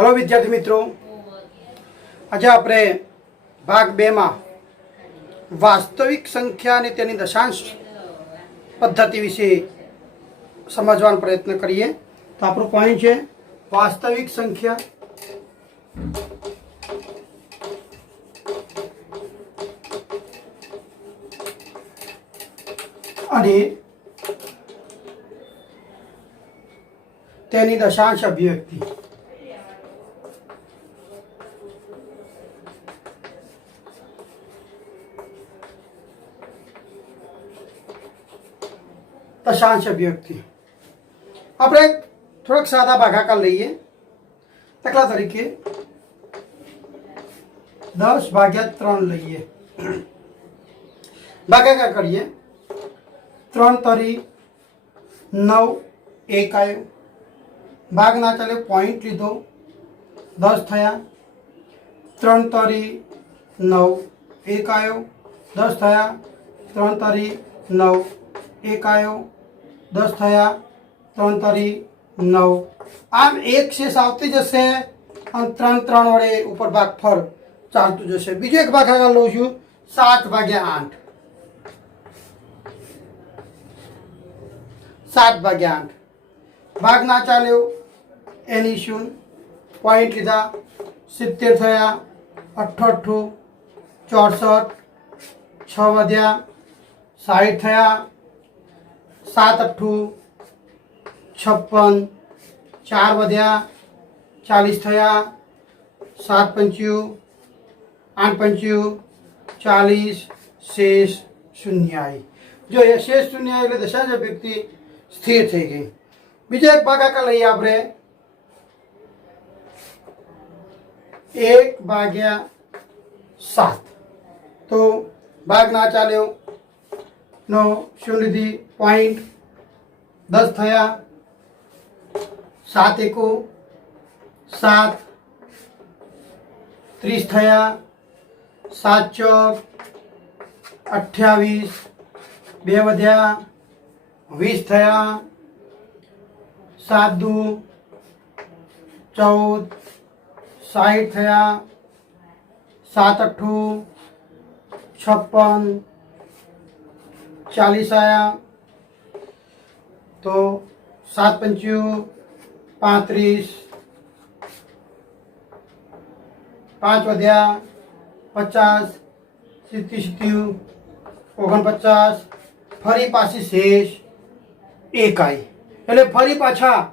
Hello विद्यार्थी मित्रों, आज આપણે ભાગ 2 માં વાસ્તવિક સંખ્યા અને તેની દશાંશ પદ્ધતિ વિશે સમજવાનો પ્રયત્ન કરીએ। તો આપણો પોઈન્ટ છે વાસ્તવિક સંખ્યા અને તેની દશાંશ અભિવ્યક્તિ। दशांश अभिव्यक्ति આપણે થોડોક સાદા ભાગાકાર લઈએ। દાખલા તરીકે 10/3 લઈએ, ભાગાકાર કરીએ। 3 તરી 9 1 આવ્યો, ભાગ ના ચાલે પોઈન્ટ લીધો, 10 થયા। 3 તરી 9 1 આવ્યો, 10 થયા। 3 તરી 9 1 આવ્યો, 10 થયા। 3 તરી 9 આમ એક શેષ આવતી જશે અને 3 વડે ઉપર ભાગફળ ચાલતું જશે। બીજો એક ભાગાકાર લઉં છું 7/8। 7/8 ભાગ ના ચાલ્યો એની શું પોઈન્ટ લીધા, 70 થયા। 88 64 6 વધ્યા 60 થયા। 7 8 56 4 વધ્યા 40 થયા। 7 5 8 5 40 शेष शून्य आई। जो ये शेष शून्य એટલે દશાંશ અભિવ્યક્તિ સ્થિર થઈ ગઈ। બીજો એક ભાગાકાર લઈએ આપણે 1/7। તો ભાગ ના ચાલ્યો નો શું લીધી પોઈન્ટ, 10 થયા। 7 1 7 30 થયા। 7 4 28 2 વધ્યા 20 થયા। 7 2 14 60 થયા। 7 8 56 40 आया। तो 7 5 35 5 વધ્યા 50 70 49 ફરી પાછી શેષ 1 आई। એટલે ફરી પાછા આ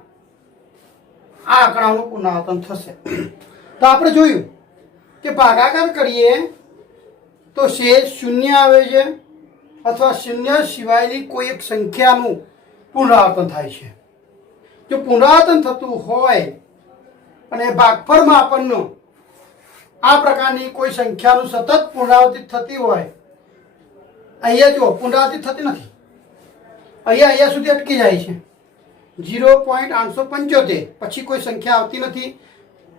આંકડાનું પુનરાવર્તન થશે। તો આપણે જોયું કે ભાગાકાર કરીએ તો શેષ 0 આવે છે अथवा शून्य सिवायनी कोई एक संख्याનું પુનરાવર્તન થાય છે। જો પુનરાવર્તન થતું હોય અને ભાગફળમાં આપણને આ પ્રકારની કોઈ સંખ્યાનું સતત પુનરાવર્તિત થતી હોય, અહીંયા જો પુનરાવર્તિત થતી નથી, અહીંયા સુધી અટકી જાય છે 0.875, પછી કોઈ સંખ્યા આવતી નથી,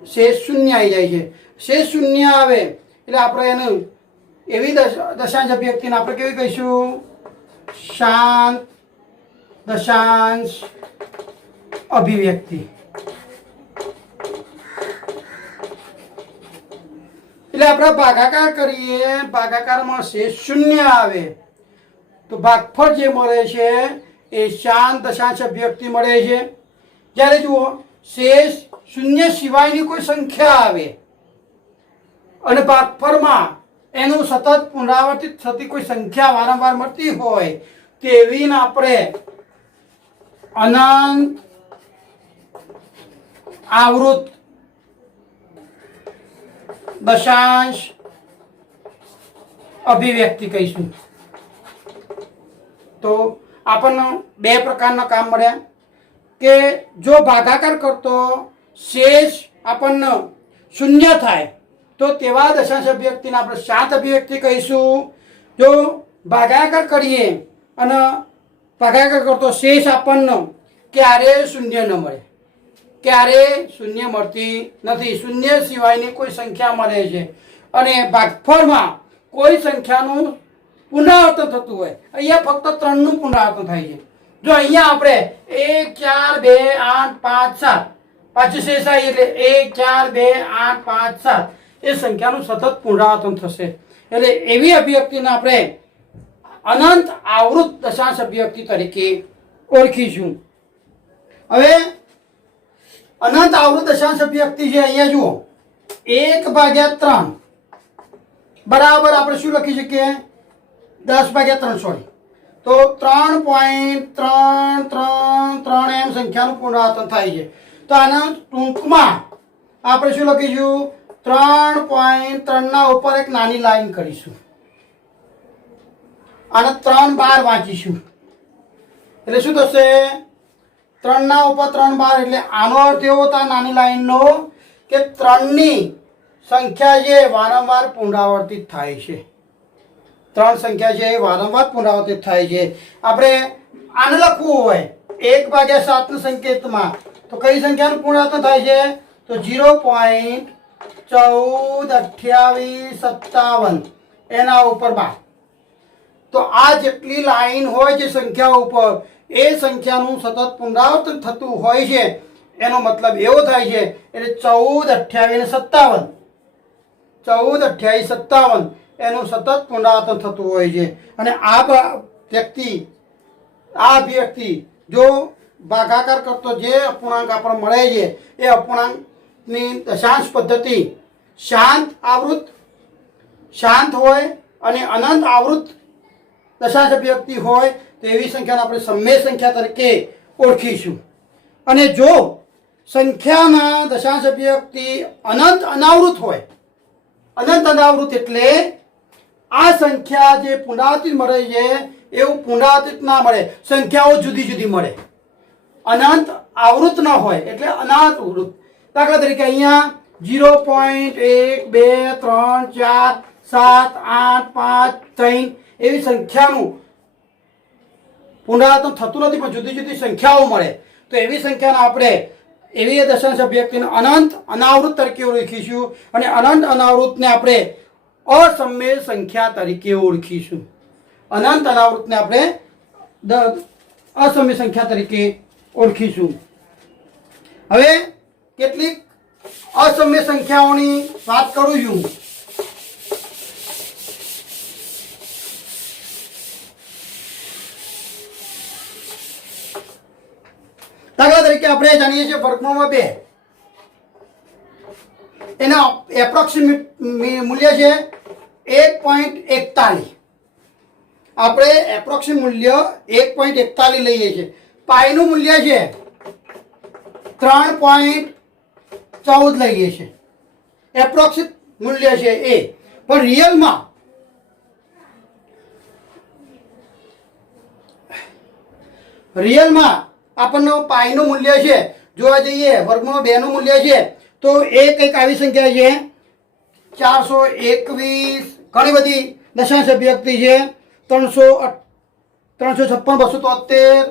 શેષ શૂન્ય આવી જાય છે। શેષ શૂન્ય આવે એટલે આપણે એને એવી દશાંશ અભિવ્યક્તિને આપણે કેવી કહીશું? શાંત દશાંશ અભિવ્યક્તિ। એટલે આપણે ભાગાકાર કરીએ, ભાગાકારમાં શેષ શૂન્ય આવે તો ભાગફળ જે મળે છે એ શાંત દશાંશ અભિવ્યક્તિ મળે છે। જ્યારે જુઓ શેષ શૂન્ય સિવાયની કોઈ સંખ્યા આવે અને ભાગફળમાં એનું સતત પુનરાવર્તિત થતી કોઈ સંખ્યા વારંવાર મળતી હોય તેવીને આપણે અનંત આવૃત દશાંશ અભિવ્યક્તિ કહીશું। તો આપણને બે પ્રકારના કામ મળ્યા કે જો ભાગાકાર કરતો શેષ આપણને શૂન્ય થાય तो तेवा दशांश अभिव्यक्ति આપણે શાંત અભિવ્યક્તિ કહીશું। જો ભાગાકાર કરીએ અને ભાગાકાર કરતો શેષ આપણને ક્યારે શૂન્ય ન મળે, ક્યારે શૂન્ય મળતી નથી, શૂન્ય સિવાયની કોઈ સંખ્યા મળે છે અને ભાગફળમાં કોઈ સંખ્યાનું પુનરાવર્તન થતું હોય। અહીંયા ફક્ત 3 નું પુનરાવર્તન થાય છે। જો અહીંયા આપણે 1 4 2 8 5 7 પાછી શેષ આવી એટલે 1 4 2 8 5 7 એ સંખ્યાનું સતત પુનરાવર્તન થશે એટલે એવી અભિવ્યક્તિને આપણે અનંત આવૃત દશાંશ અભિવ્યક્તિ તરીકે ઓળખીશું। હવે અનંત આવૃત દશાંશ અભિવ્યક્તિ છે અહીંયા જુઓ 1/3 બરાબર આપણે શું લખી શકીએ 10/3 સોરી તો 3.333 એમ સંખ્યાનું પુનરાવર્તન થાય છે તો આના ટૂંકમાં આપણે શું લખીશું 3.3 ના ઉપર એક નાની લાઈન કરીશું અને 3 બાર વાંચીશું એટલે શું થશે 3 ના ઉપર 3 બાર એટલે આનો અર્થ એવો થાય નાની લાઈનનો કે 3 ની સંખ્યા જે વારંવાર પુનરાવર્તિત થાય છે 3 સંખ્યા છે એ વારંવાર પુનરાવર્તિત થાય છે। આપણે આને લખવું હોય 1/7 ના સંકેતમાં તો કઈ સંખ્યાનું પુનરાવર્તન થાય છે તો 0.142857 એના ઉપર 12 તો આ જેટલી લાઈન હોય જે સંખ્યા ઉપર એ સંખ્યાનું સતત પુનરાવર્તન થતું હોય છે એનો મતલબ એવો થાય છે એટલે 142857 એનું સતત પુનરાવર્તન થતું હોય છે અને આ અભિવ્યક્તિ જો ભાગાકાર કરતો જે અપૂર્ણાંક આપણને મળે છે એ અપૂર્ણાંકની દશાંશ પદ્ધતિ શાંત હોય અને અનંત આવૃત દશાંશ અભિવ્યક્તિ હોય તો એવી સંખ્યાને આપણે સમય સંખ્યા તરીકે ઓળખીશું। અને જો સંખ્યાના દશાંશ અભિવ્યક્તિ અનંત અનાવૃત હોય અનંત અનાવૃત એટલે આ સંખ્યા જે પુનરાવર્તિત મળે છે એવું પુનરાવર્તિત ના મળે સંખ્યાઓ જુદી જુદી મળે અનંત આવૃત ન હોય એટલે અનાવૃત દાખલા તરીકે અહીંયા 0.1 2 3 4 7 8 5 3 એવી સંખ્યાનું પુનરાવર્તન થતું નથી પણ જુદી જુદી સંખ્યાઓ મળે તો એવી સંખ્યાને આપણે એવી દશાંશ અભિવ્યક્તિને અનંત અનાવૃત તરીકે ઓળખીશું અને અનંત અનાવૃતને આપણે અસમય સંખ્યા તરીકે ઓળખીશું। અનંત અનાવૃતને આપણે અસમય સંખ્યા તરીકે ઓળખીશું। હવે કેટલીક અસમય સંખ્યાઓની વાત કરું છું। દાખલા તરીકે આપણે જાણીએ છીએ વર્ગમૂળમાં 2 એના એપ્રોક્સિમેટ મૂલ્ય છે 1.41 આપણે એપ્રોક્સિમેટ મૂલ્ય 1.41 લઈએ છીએ પાઈનું મૂલ્ય છે 3.14 લઈએ છીએ એપ્રોક્સિમેટ મૂલ્ય છે એ પણ રિયલમાં આપણને પાઈનું મૂલ્ય છે જોવા જઈએ વર્ગમૂળ 2 નું મૂલ્ય છે તો એ કંઈક આવી સંખ્યા છે 421 ઘણી બધી દશાંશ અભિવ્યક્તિ છે 356 273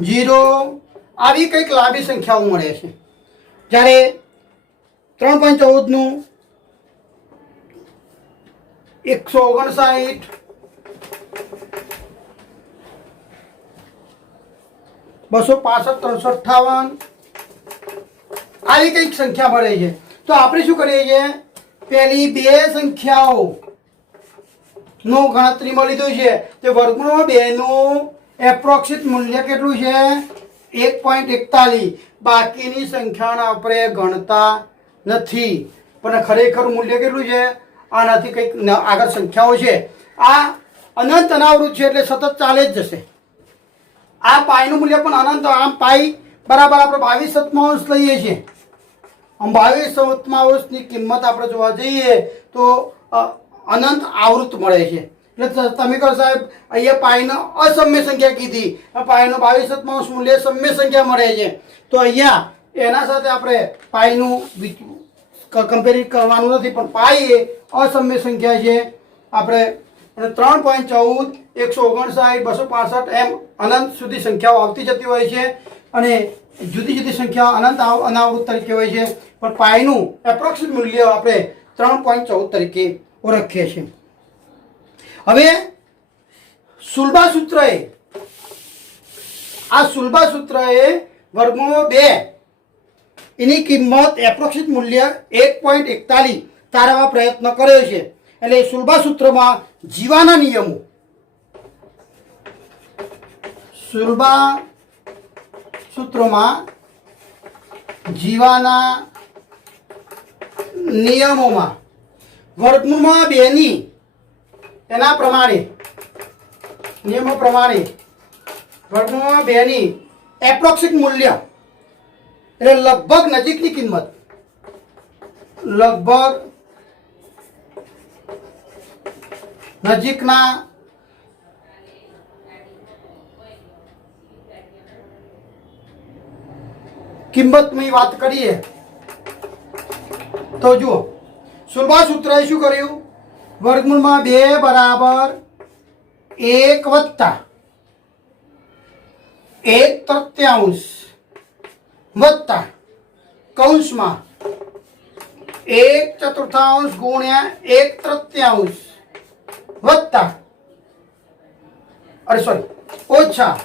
0 આવી કંઈક લાંબી સંખ્યાઓ મળે છે જ્યારે 3.14 નું 159 265 358 આવી કંઈક સંખ્યા મળે છે તો આપણે શું કરીએ છીએ પેલી બે સંખ્યાઓ નો ગણતરીમાં લીધું છે તે વર્ગમૂળ 2 નું એપ્રોક્સિમેટ મૂલ્ય કેટલું છે 1.41 બાકીની સંખ્યાને આપણે ગણતા નથી પણ ખરેખર મૂલ્ય કેટલું છે આનાથી કંઈક આગળ સંખ્યાઓ છે આ અનંત અનાવૃત છે એટલે સતત ચાલે જ જશે આ પાઈનું મૂલ્ય પણ અનંત આમ પાઈ બરાબર આપણે 22/7 લઈએ છીએ આમ 22/7 કિંમત આપણે જોવા જઈએ તો અનંત આવૃત મળે છે એટલે તમે કહો સાહેબ અહીંયા પાઈનો અસમ્ય સંખ્યા કીધી પાઈનો 22/7 મૂલ્ય સમ્ય સંખ્યા મળે છે તો અહીંયા એના સાથે આપણે પાઈનું કમ્પેરિઝન કરવાનું નથી પણ પાઈ એ અસમ્ય સંખ્યા છે આપણે 3.14 159 265 એમ અનંત સુધી સંખ્યાઓ આવતી જતી હોય છે અને જુદી જુદી સંખ્યા અનંત અનાવૃત તરીકે હોય છે પણ પાઈનું એપ્રોક્સિમેટ મૂલ્ય આપણે 3.14 તરીકે ઓળખીએ છીએ। હવે સુલભા સૂત્રએ વર્ગમૂળમાં 2 એની કિંમત એપ્રોક્સિમેટ મૂલ્ય 1.41 તારવવા પ્રયત્ન કર્યો છે. એટલે સુલભા સૂત્રમાં જીવાના નિયમો, સુલભા સૂત્રોમાં જીવાના નિયમોમાં વર્ગમૂળમાં 2 ની એના પ્રમાણે નિયમો પ્રમાણે વર્ગમૂળમાં 2 ની એપ્રોક્સિમેટ મૂલ્ય એટલે લગભગ નજીકની કિંમત, લગભગ નજીકના કિંમતની વાત કરીએ તો જુઓ, સુલભા સૂત્રએ શું કર્યું? વર્ગમૂળમાં 2 બરાબર 1 વત્તા 1/3 વત્તા કૌંસમાં 1/4 ગુણ્યા 1/3 વત્તા ઓછા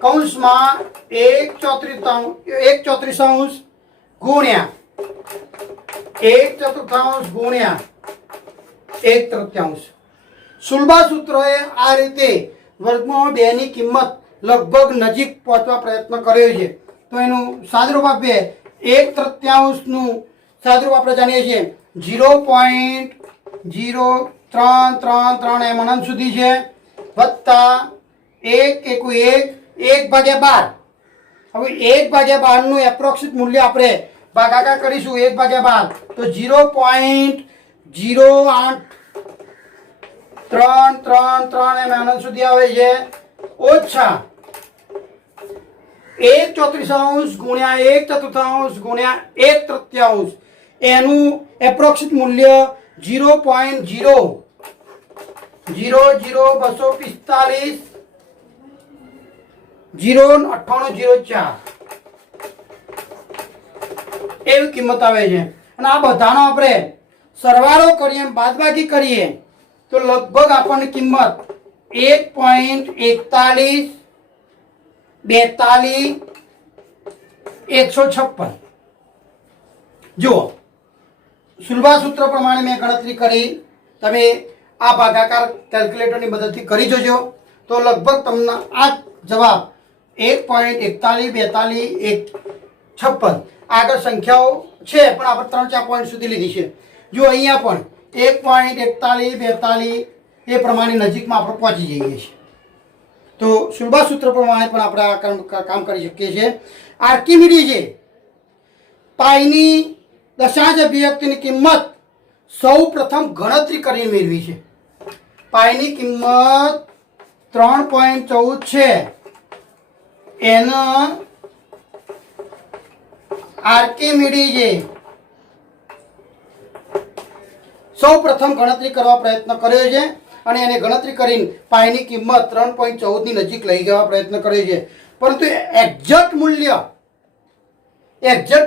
કૌંસમાં 1/34 ગુણ્યા 1/4 ગુણ્યા 1/3. સુલભા સૂત્રોએ આ રીતે વર્ગમૂળ 2 ની કિંમત લગભગ નજીક પહોંચવા પ્રયત્ન કર્યો છે. તો એનું સાદુરૂપ આપીએ, 1/3 નું સાદુરૂપ આપણે જાણીએ છીએ 0.0333 એમ અનંત સુધી છે, વત્તા 1 1/12. હવે 1/12 નું એપ્રોક્સિમેટ મૂલ્ય આપણે ભાગાકાર કરીશું 1/12 તો 0.08333 એમ અનંત સુધી આવે છે, ઓછા 1/34 ગુણ્યા 1/4 ગુણ્યા 1/3 એનું એપ્રોક્સિમેટ મૂલ્ય 0.0000245 0.9804 એવી કિંમત આવે છે. અને આ બધાનો આપણે સરવાળો કરીએ, બાદબાકી કરીએ તો લગભગ આપણને કિંમત 1.41 42 156. જુઓ, સુલભા સૂત્ર પ્રમાણે મેં ગણતરી કરી, તમે આ ભાગાકાર કેલ્ક્યુલેટરની મદદથી કરી જોજો તો લગભગ તમને આ જવાબ 1.41 42 156. આગળ સંખ્યાઓ છે પણ આપણે 3-4 પોઈન્ટ સુધી લીધી છે. જો અહીંયા પણ 1.41 42 એ પ્રમાણે નજીકમાં આપણે પહોંચી જઈએ છીએ. તો સુલભા સૂત્ર પ્રમાણે પણ આપણે આ કામ કરી શકીએ છીએ. આર્કિમિડીઝે પાઈની દશાંશ અભિવ્યક્તિની કિંમત સૌ પ્રથમ ગણતરી કરીને મેળવી છે. પાઈની કિંમત 3.14 છે, એનો આર્કિમિડીઝે સૌ પ્રથમ ગણતરી કરવા પ્રયત્ન કર્યો છે અને એને ગણતરી કરીને પાઈની કિંમત 3.14 ની નજીક લઈ જવા પ્રયત્ન કર્યો છે. પરંતુ એક્ઝેક્ટ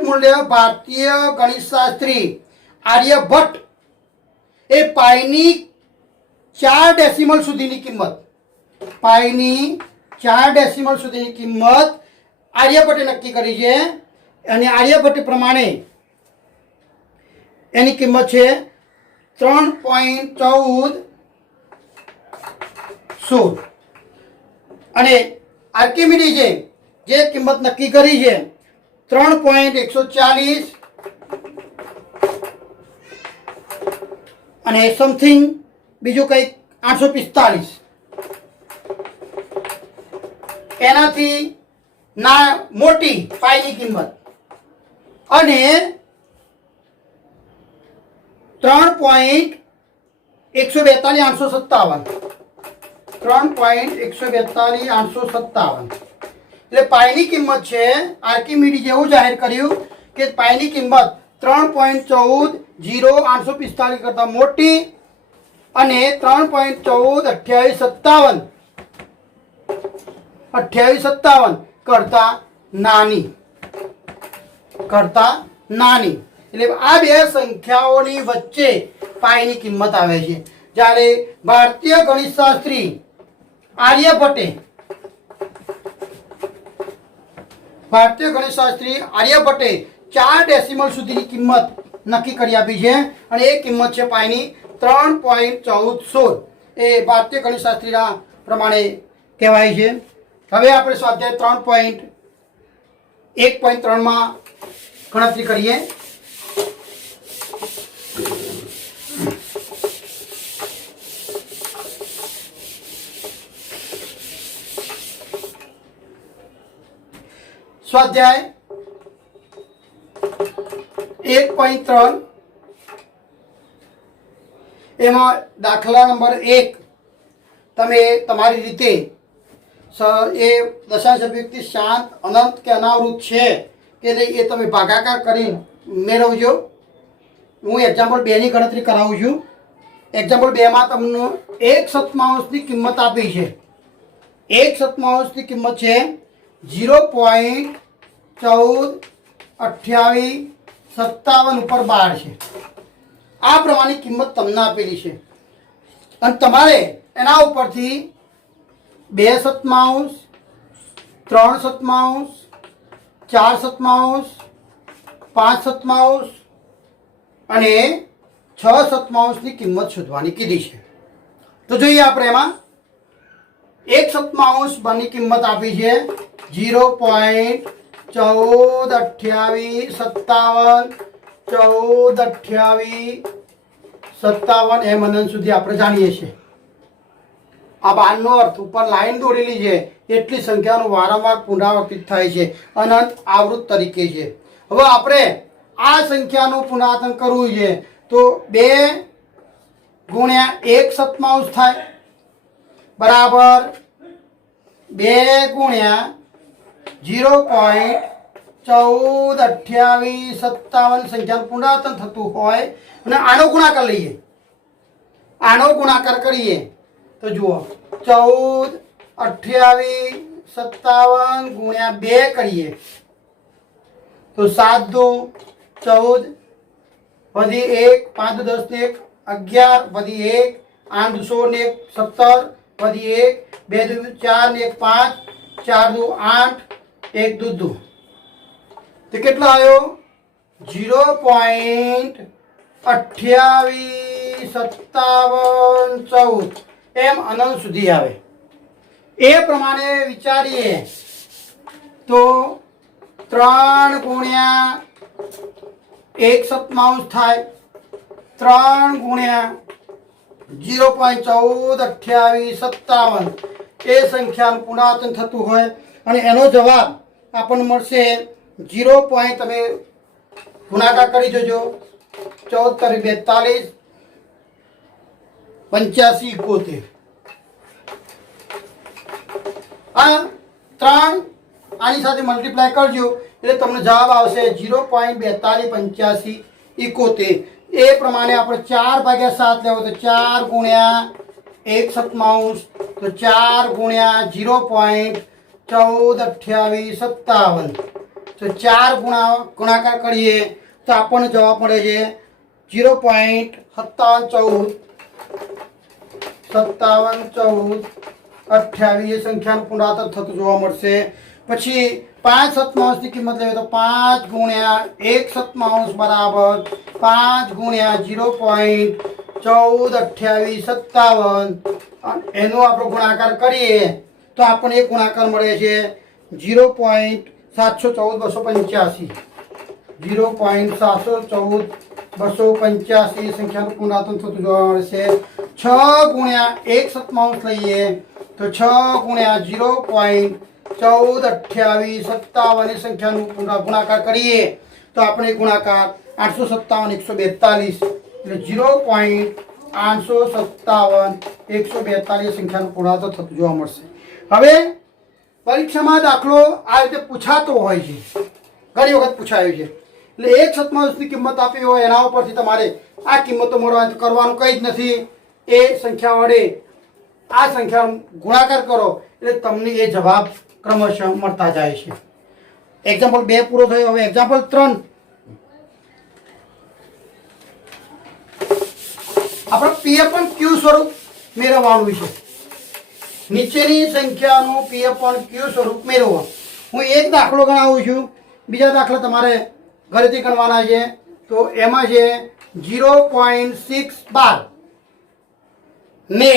મૂલ્ય ભારતીય ગણિતશાસ્ત્રી આર્યભટ્ટ એ પાઈની 4 ડેસિમલ સુધીની કિંમત, પાઈની 4 ડેસિમલ સુધીની કિંમત આર્યભટ્ટે નક્કી કરી છે. અને આર્યભટ્ટ પ્રમાણે એની કિંમત છે 3.14. અને આર્કિમિડીઝે જે કિંમત નક્કી કરી છે 3.140 અને સમથિંગ બીજું કંઈક 845. એનાથી ના મોટી પાઈની કિંમત અને 3.142 3.142 એટલે પાઈની કિંમત છે. આર્કિમિડીઝે એવું જાહેર કર્યું કે પાઈની કિંમત 3.140845 કરતાં મોટી અને 3.142857 કરતાં નાની. એટલે આ બે સંખ્યાઓની વચ્ચે પાઈની કિંમત આવે છે. જ્યારે ભારતીય ગણિતશાસ્ત્રી આર્યભટ્ટે ભારતીય ગણિતશાસ્ત્રી આર્યભટ્ટે 4 ડેસિમલ સુધીની કિંમત નક્કી કરી આપી છે અને એ કિંમત છે પાઈની 3.1416 એ ભારતીય ગણિતશાસ્ત્રીના પ્રમાણે કહેવાય છે। હવે આપણે સ્વાધ્યાય 3.1.3 માં ગણતરી કરીએ। સ્વાધ્યાય 1.3 એમાં દાખલા નંબર 1 તમે તમારી રીતે એ દશાંશ અભિવ્યક્તિ શાંત અનંત કે અનાવૃત છે કે નહીં એ તમે ભાગાકાર કરી મેળવજો। હું એક્ઝામ્પલ 2 ની ગણતરી કરાવું છું। એક્ઝામ્પલ 2 માં તમને 1/7 ની કિંમત આપી છે। 1/7 ની કિંમત છે 0.142857 ઉપર 12 છે। આ પ્રમાણેની કિંમત તમને આપેલી છે અને તમારે એના ઉપરથી 2/7 3/7 4/7 5/7 અને 6/7 ની કિંમત શોધવાની કીધી છે। તો જોઈએ આપણે એમાં 1/7 બની કિંમત આપી છે 0.142857 142857 એમ અનંત સુધી આપણે જાણીએ છીએ। આ બારનો અર્થ ઉપર લાઈન દોરેલી છે એટલી સંખ્યાનું વારંવાર પુનરાવર્તિત થાય છે અનંત આવૃત તરીકે છે। હવે આપણે આ સંખ્યાનું પુનરાવર્તન કરવું છે તો 2 ગુણ્યા 1/7 થાય બરાબર 2 ગુણ્યા 0.142857 સંખ્યાનું પુનરાવર્તન થતું હોય અને આનો ગુણાકાર લઈએ, આનો ગુણાકાર કરીએ તો જુઓ 142857 ગુણ્યા 2 કરીએ તો 7 દુ 14 વધી 1 5 દુ 10 ને 1 11 વધી 1 8 દુ 16 ને 1 17 વધી 1 2 દુ 4 ને 1 5 4 દુ 8 1 દુ 2 તો કેટલો આવ્યો 0.285714 એમ અનંત સુધી આવે। એ પ્રમાણે વિચારીએ તો 3 ગુણ્યા 1/7 થાય 3 ગુણ્યા 0.142857 એ સંખ્યાનું પુનરાવર્તન થતું હોય અને એનો જવાબ આપણને મળશે 0. તમે ગુણાકાર કરી જોજો 14 42 85 71 આ 3 આની સાથે મલ્ટીપ્લાય કરજો એટલે તમને જવાબ આવશે 0.4285 71। એ પ્રમાણે આપણે 4/7 લેવો તો 4 ગુણ્યા 1/7 તો 4 ગુણ્યા 0.142857 તો 4 ગુણાકાર કરીએ તો આપણને જવાબ મળે છે 0.5714 એ સંખ્યાનું પુનરાવર્તન થતું જોવા મળશે। પછી 5/7 ની કિંમત લેવી તો 5 ગુણ્યા 1/7 બરાબર 5 ગુણ્યા 0.142857 એનો આપણે ગુણાકાર કરીએ તો આપણને એક ગુણાકાર મળે છે 0.714 285 સંખ્યાનું પુનરાવર્તન થતું જોવા મળશે। 6 ગુણ્યા 1/7 લઈએ તો 6 ગુણ્યા 0.142857 સંખ્યાનું ગુણાકાર કરીએ તો આપણે ગુણાકાર 857 142 એટલે 0.857 સંખ્યાનું પુનરાવર્તન થતું જોવા મળશે। હવે પરીક્ષામાં દાખલો આ રીતે પૂછાતો હોય છે, ઘણી વખત પૂછાયો છે એટલે 1/7 ની કિંમત આપી હોય એના ઉપરથી તમારે આ કિંમતો મળવા કરવાનું કંઈ જ નથી। એ સંખ્યા વડે આ સંખ્યાનો ગુણાકાર કરો એટલે તમને એ જવાબ ક્રમશઃ મળતા જાય છે। એક્ઝામ્પલ 2 પૂરો થયો। હવે એક્ઝામ્પલ 3 આપણે પીએફ પણ ક્યુ સ્વરૂપ મેળવવાનું છે। નીચેની સંખ્યાનું પીએફ પણ ક્યુ સ્વરૂપ મેળવો હું એક દાખલો ગણાવું છું, બીજા દાખલા તમારે ઘરેથી ગણવાના છે. તો એમાં છે 0.612 ને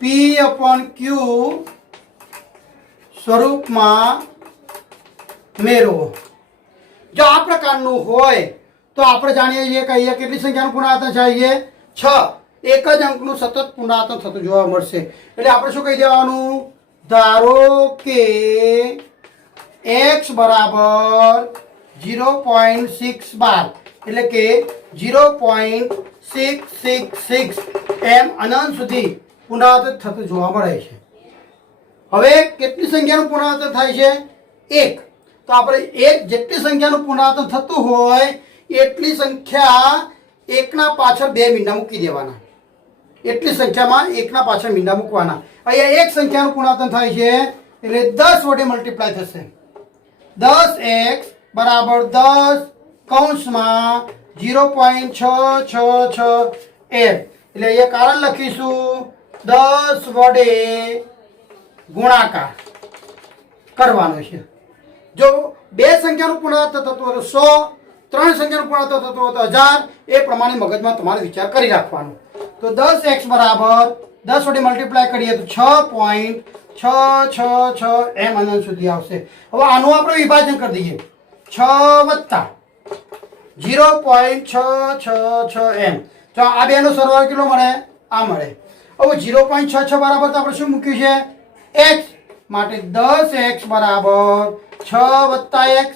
P/Q સ્વરૂપમાં મેળવો. જો આ પ્રકારનું હોય તો આપણે જાણીએ છીએ કે અહીંયા કેટલી સંખ્યાનું પુનરાવર્તન થાય છે? 6. એક જ અંકનું સતત પુનરાવર્તન થતું જોવા મળશે. એટલે આપણે શું કહી દેવાનું? ધારો કે x બરાબર 0.612 એટલે કે 0.666 એમ અનંત સુધી પુનરાવર્તન થતું જોવા મળે છે. હવે કેટલી સંખ્યાનું પુનરાવર્તન થાય છે? 1. તો આપણે એક જેટલી સંખ્યાનું પુનરાવર્તન થતું હોય એટલી સંખ્યા એકના પાછળ 2 મીંડા મૂકી દેવાના. એટલી સંખ્યામાં એકના પાછળ મીંડા મૂકવાના. અહીંયા એક સંખ્યાનું પુનરાવર્તન થાય છે એટલે 10 વડે મલ્ટીપ્લાય થશે. 10x બરાબર 10 કૌંસમાં 0.666 એમ. એટલે અહીંયા કારણ લખીશું 10 વડે ગુણાકાર કરવાનો છે. જો બે સંખ્યાનું પુનરાવર્તન થતું હોય તો 100, ત્રણ સંખ્યાનું પુનરાવર્તન થતું હોય તો 1000. એ પ્રમાણે મગજમાં તમારે વિચાર કરી રાખવાનો. તો 10x બરાબર 10 વડે મલ્ટીપ્લાય કરીએ તો 6.666 એમ અનંત સુધી આવશે. હવે આનું આપણે વિભાજન કરી દઈએ. 6 વત્તા 0.666 એમ. તો આ બેનો સરવાળો કેટલો મળે? આ મળે. હવે 0.66 બરાબર તો આપણે શું મૂક્યું છે? x. માટે 10x બરાબર 6 વત્તા x.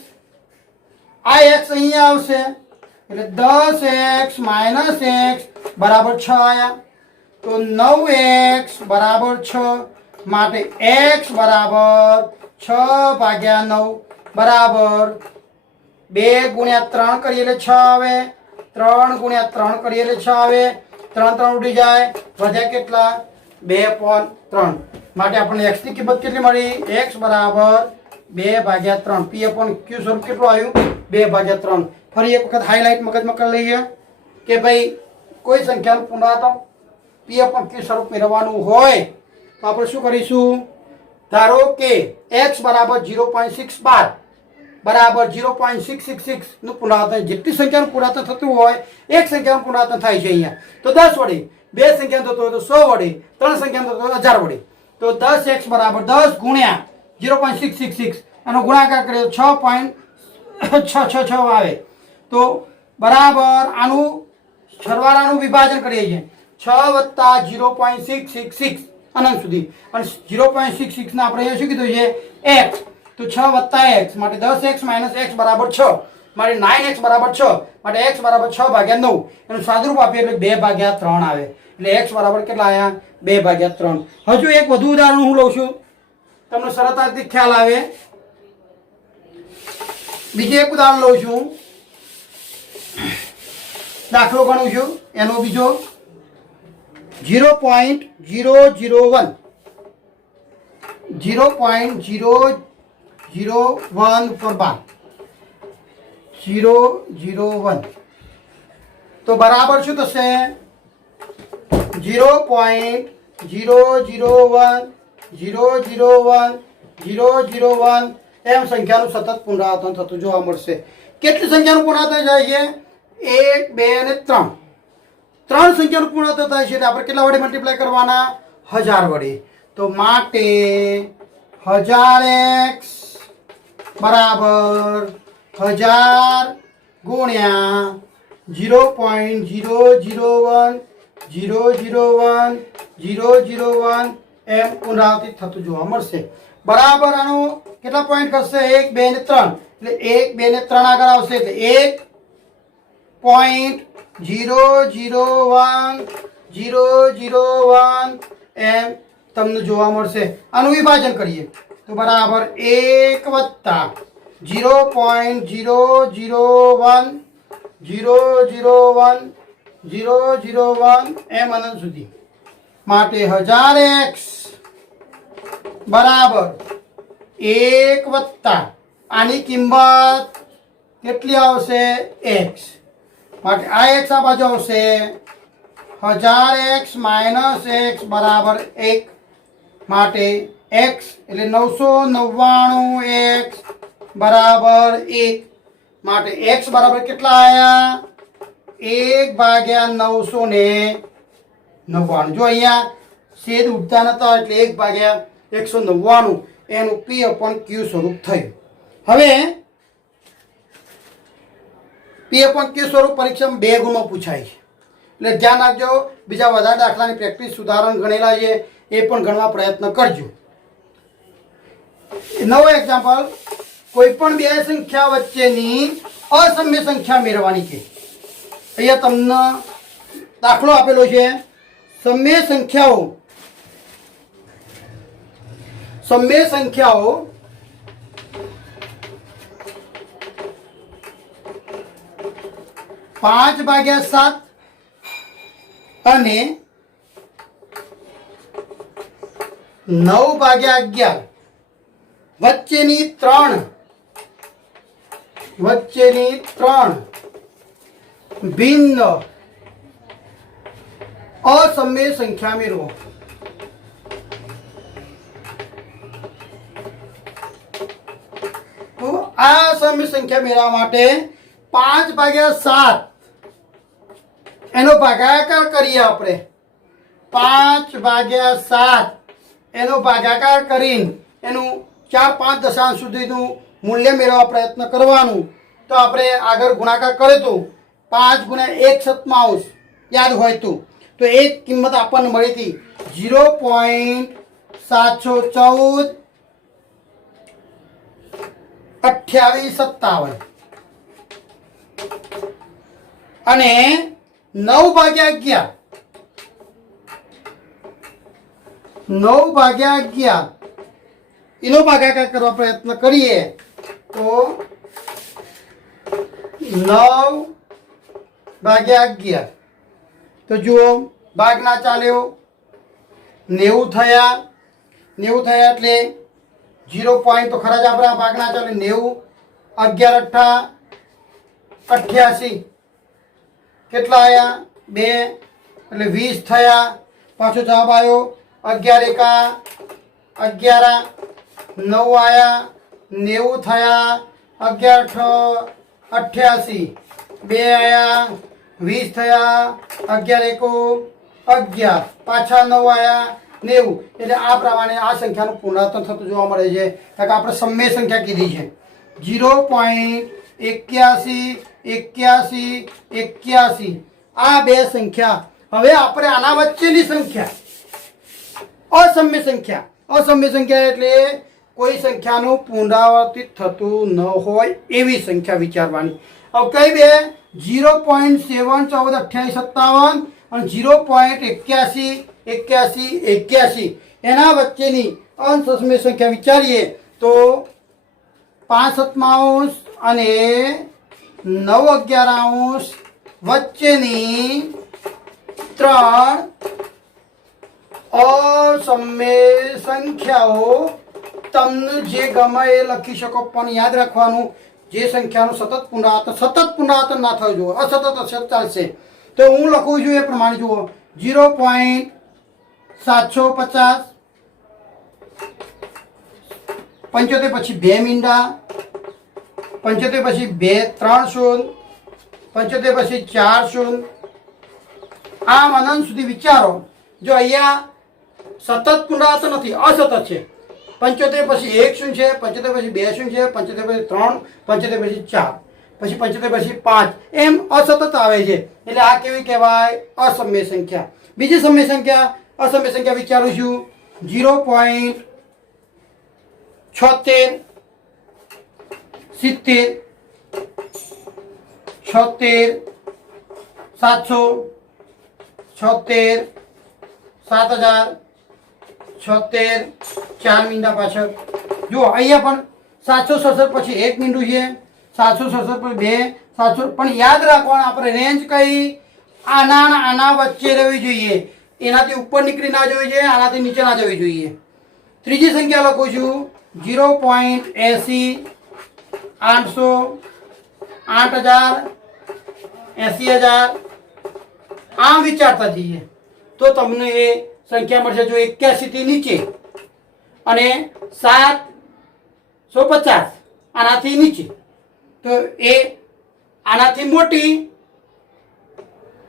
આ x અહીંયા આવશે એટલે 10x માઇનસ x બરાબર 6 આયા. તો 9x બરાબર 6 માટે x બરાબર 6/9 બરાબર 2 ગુણ્યા 3 કરીએ એટલે 6 આવે. 3 ગુણ્યા 3 કરીએ એટલે 6 આવે. 3 3 ઉડી જાય, વધ્યા કેટલા? 2/3. માટે આપણને x ની કિંમત કેટલી મળી? x બરાબર 2/3. P/Q સ્વરૂપ કેટલું આવ્યું? 2/3. ફરી એક વખત હાઇલાઇટ મગજમાં કરી લઈએ કે ભાઈ કોઈ સંખ્યાનું પુનરાવર્તન P/Q સ્વરૂપ મેળવવાનું હોય તો આપણે શું કરીશું? ધારો કે x બરાબર 0.612 બરાબર 0.666 નું પુનરાવર્તન, જેટલી સંખ્યાનું પુનરાવર્તન થતું હોય એક સંખ્યાનું પુનરાવર્તન થાય છે અહીંયા તો 10 વડે, બે સંખ્યાનું થતું હોય તો 100 વડે, ત્રણ સંખ્યાનું થતું હોય તો 1000 વડે. તો 10x બરાબર 10 ગુણ્યા 0.666 આનો ગુણાકાર કરીએ તો 6.666 આવે. તો બરાબર આનું સરવાળાનું વિભાજન કરીએ છીએ. 6 વત્તા 0.666 અનંત સુધી. અને 0.66 ના આપણે અહીંયા શું કીધું છે? x. તો 6 વત્તા x માટે 10x માઇનસ x બરાબર 6 માટે 9x બરાબર 6 માટે x બરાબર 6/9. એનું સાદુરૂપ આપીએ એટલે 2/3 આવે. એટલે x બરાબર કેટલા આવ્યા? 2/3. હજુ એક વધુ ઉદાહરણ હું લઉં છું, તમને સરળતાથી ખ્યાલ આવે. બીજું એક ઉદાહરણ લઉં છું, દાખલો ગણું છું. એનો બીજો 0.001 ઉપર 0.001 તો બરાબર શું થશે? 0.001 એમ સંખ્યાનું સતત પુનરાવર્તન થતું જોવા મળશે. કેટલી સંખ્યાનું પુનરાવર્તન થાય છે? 1, 2 અને 3. 3 સંખ્યાનું પુનરાવર્તન થાય છે એટલે આપણે કેટલા વડે મલ્ટીપ્લાય કરવાના? 1000 વડે. તો માટે 1000x બરાબર 1000 ગુણ્યા 0.001 એમ પુનરાવર્તિત થતું જોવા મળશે. બરાબર આનું કેટલા પોઈન્ટ કરશે? 1, 2 અને 3. એટલે 1, 2 અને 3 આગળ આવશે એટલે 1.001 એમ તમને જોવા મળશે. આનું વિભાજન કરીએ તો બરાબર 1 વત્તા 0.001 એમ અનંત સુધી. માટે 1000x બરાબર 1 વત્તા આની કિંમત કેટલી આવશે? x. માટે આ x આ બાજુ આવશે 1000x માઇનસ x બરાબર 1. માટે x એટલે 999 x બરાબર 1 માટે x બરાબર કેટલા આયા 1/999 જો અહીંયા છેદ ઉડતા નતા એટલે 1/199 એનું p/q સ્વરૂપ થયું હવે p/q સ્વરૂપ પરીક્ષામાં 2 ગુણમાં પૂછાય છે એટલે ધ્યાન રાખજો બીજા વધારે દાખલાની પ્રેક્ટિસ સુધારણ ગણેલા છે એ પણ ગણવા પ્રયત્ન કરજો નવો એક્ઝામ્પલ કોઈ પણ બે સંખ્યા વચ્ચેની અસમ્ય સંખ્યા મેળવવાની છે અહીંયા તમને દાખલો આપેલો છે સમય સંખ્યાઓ 5/7 અને 9/11 વચ્ચેની ત્રણ ભિન્ન અસમ્ય સંખ્યા મેળવો તો આ અસમ્ય સંખ્યા મેળવવા માટે 5/7 એનો ભાગાકાર કરીએ આપણે 5/7 એનો ભાગાકાર કરીને એનું 4-5 દશાંશ સુધીનું મૂલ્ય મેળવવા પ્રયત્ન કરવાનું તો આપણે આગળ ગુણાકાર કર્યો તો 5 × 1/7 યાદ હોય તો એ કિંમત આપણને મળી હતી 0.714 2857 અને 9/11 એનો ભાગાકાર કરવા પ્રયત્ન કરીએ તો 9/11 તો જુઓ ભાગ ના ચાલ્યો 90 થયા એટલે 0 પોઈન્ટ તો ખરા જ આપણા ભાગ ના ચાલે 90 11 88 કેટલા આયા 2 એટલે 20 થયા પાછો જવાબ આવ્યો 11 11 9 આયા 90 થયા 11 88 2 આયા 20 થયા 11 11 પાછા 9 આયા 90 એટલે આ પ્રમાણે આ સંખ્યાનું પુનરાવર્તન થતું જોવા મળે છે કારણ કે આપણે સમય સંખ્યા કીધી છે 0.81 આ બે સંખ્યા હવે આપણે આના વચ્ચેની સંખ્યા અસમ્ય સંખ્યા એટલે કોઈ સંખ્યાનું પુનરાવર્તિત થતું ન હોય એવી સંખ્યા વિચારવાની હવે કઈ બે 0.7142857 અને 0.81 એના વચ્ચેની અસમ્ય સંખ્યા વિચારીએ તો 5/7 અને 9/11 વચ્ચેની ત્રણ અસમ્ય સંખ્યાઓ તમને જે ગમે એ લખી શકો પણ યાદ રાખવાનું જે સંખ્યાનું સતત પુનરાવર્તન ના થયું જોઈએ અસતત હશે ચાલશે તો હું લખું છું એ પ્રમાણે જુઓ 0.750 75 પછી 2 મીંડા 75 પછી 2 3 શૂન્ય 75 પછી 4 શૂન્ય આમ અનંત સુધી વિચારો જો અહીંયા સતત પુનરાવર્તન નથી અસતત છે 75 પછી 1 શૂન્ય છે 75 પછી 2 શૂન્ય છે 75 પછી 3 75 પછી 4 પછી 75 પછી 5 એમ અસતત આવે છે એટલે આ કેવી કહેવાય અસમ્ય સંખ્યા બીજી અસમ્ય સંખ્યા વિચારું છું 0.76 70 76 700 76 7000 76 4 મીંડા પાછળ જુઓ અહીંયા પણ 767 પછી 1 મીંડું છે 767 પછી 2 700 પણ યાદ રાખવાનું આપણે રેન્જ કઈ આના વચ્ચે રહેવી જોઈએ એનાથી ઉપર નીકળી ના જવી જોઈએ આનાથી નીચે ના જવી જોઈએ ત્રીજી સંખ્યા લખું છું 0.80 800 8000 80000 આમ વિચારતા જઈએ તો તમને એ સંખ્યા મળશે જો 81 થી નીચે અને 750 આનાથી નીચે, તો એ આનાથી મોટી,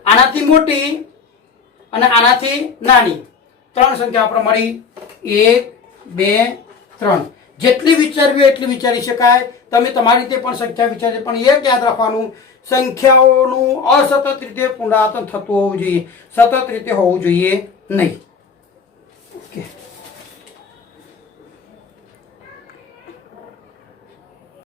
આનાથી મોટી અને આનાથી નાની 3 સંખ્યા આપણે મળી. 1 2 3. જેટલી વિચારવી હોય એટલી વિચારી શકાય. તમે તમારી રીતે પણ સંખ્યા વિચારજો, પણ એક યાદ રાખવાનું, સંખ્યાઓનું અસતત રીતે પુનરાવર્તન થતું હોવું જોઈએ, સતત રીતે હોવું જોઈએ નહીં.